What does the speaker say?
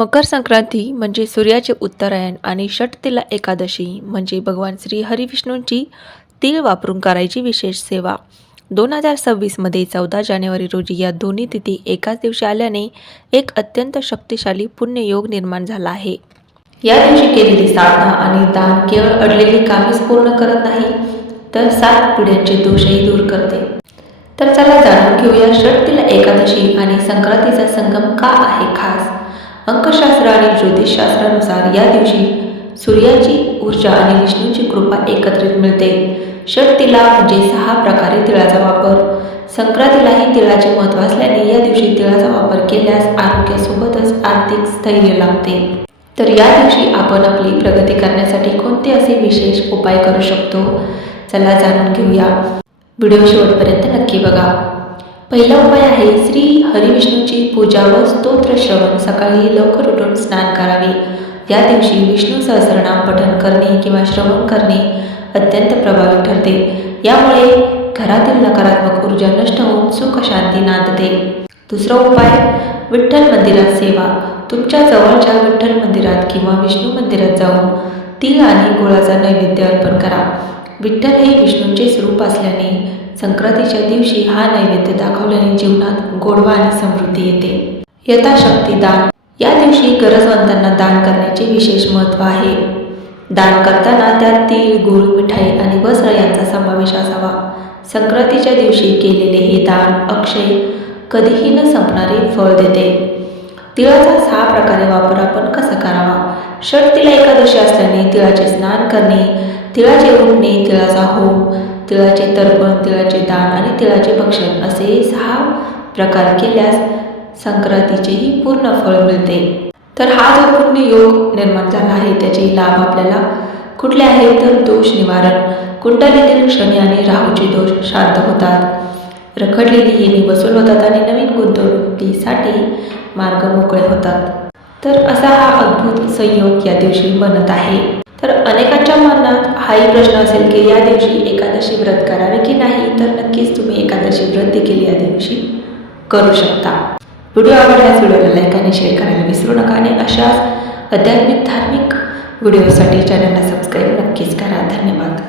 मकर संक्रांती म्हणजे सूर्याचे उत्तरायण आणि षटतिला एकादशी म्हणजे भगवान श्री हरिविष्णूंची तीळ वापरून करायची विशेष सेवा. 2026मध्ये 14 जानेवारी रोजी या दोन्ही तिथी एकाच दिवशी आल्याने एक अत्यंत शक्तिशाली पुण्ययोग निर्माण झाला आहे. या दिवशी केलेली साधना आणि दान केवळ अडलेली कामेच पूर्ण करत नाही, तर 7 पिढ्यांचे दोषही दूर करते. तर चला जाणून घेऊया षटतिला एकादशी आणि संक्रांतीचा संगम का आहे खास. अंकशास्त्र आणि ज्योतिषशास्त्रानुसार या दिवशी सूर्याची ऊर्जा आणि विष्णूची कृपा एकत्रित मिळते. षटतिला म्हणजे 6 प्रकारे तिळाचा वापर. संक्रांतीलाही तिळाचे महत्त्व असल्याने या दिवशी तिळाचा वापर केल्यास आरोग्यासोबतच आर्थिक स्थैर्य लाभते. तर या दिवशी आपण आपली प्रगती करण्यासाठी कोणते असे विशेष उपाय करू शकतो, चला जाणून घेऊया. व्हिडिओ शेवटपर्यंत नक्की बघा. पहिला उपाय आहे श्री हरिविष्णूची पूजा व स्तोत्र श्रवण. सकाळी लवकर उठून स्नान करावे. या दिवशी विष्णू सहस्रनाम पठण करणे किंवा श्रवण करणे अत्यंत प्रभावी ठरते. यामुळे घरातील नकारात्मक ऊर्जा नष्ट होऊन सुख शांती नांदते. दुसरा उपाय विठ्ठल मंदिरात सेवा. तुमच्या जवळच्या विठ्ठल मंदिरात किंवा विष्णू मंदिरात जाऊन तीळ आणि गुळाचा नैवेद्य अर्पण करा. विठ्ठल हे विष्णूंचे स्वरूप असल्याने संक्रांतीच्या दिवशी हा नैवेद्य दाखवल्याने जीवनात गोडवा आणि समृद्धी येते. यथाशक्ती दान. या दिवशी गरजवंतांना दान करण्याचे विशेष महत्त्व आहे. दान करताना त्यात तीळ, गूळ, मिठाई आणि वस्त्र यांचा समावेश असावा. संक्रांतीच्या दिवशी केलेले हे दान अक्षय, कधीही न संपणारे फळ देते. तिळाचा 6 प्रकारे वापर आपण कसा करावा. षटतिला एकादशी असल्याने तिळाचे स्नान करणे, तिळाचे उठणे, तिळाचा होम, तिळाचे तर्पण, तिळाचे दान आणि तिळाचे भक्षण असे 6 प्रकार केल्यास संक्रांतीचेही पूर्ण फळ मिळते. तर हा जो पुण्य योग निर्माण झाला आहे त्याचे लाभ आपल्याला कुठले आहेत, तर दोष निवारण. कुंडलीतील शनी आणि राहूचे दोष शांत होतात. रखडलेली येणी वसूल होतात आणि नवीन गुंतवणुकीसाठी मार्ग मोकळे होतात. तर असा हा अद्भुत संयोग या दिवशी बनत आहे. तर अनेकांच्या मनात हाही प्रश्न असेल की या दिवशी एकादशी व्रत करावे की नाही. तर नक्कीच तुम्ही एकादशी व्रत देखील या दिवशी करू शकता. व्हिडिओ आवडल्यास व्हिडिओला लाईक आणि शेअर करायला विसरू नका आणि अशाच आध्यात्मिक धार्मिक व्हिडिओसाठी चॅनलला सबस्क्राईब नक्कीच करा. धन्यवाद.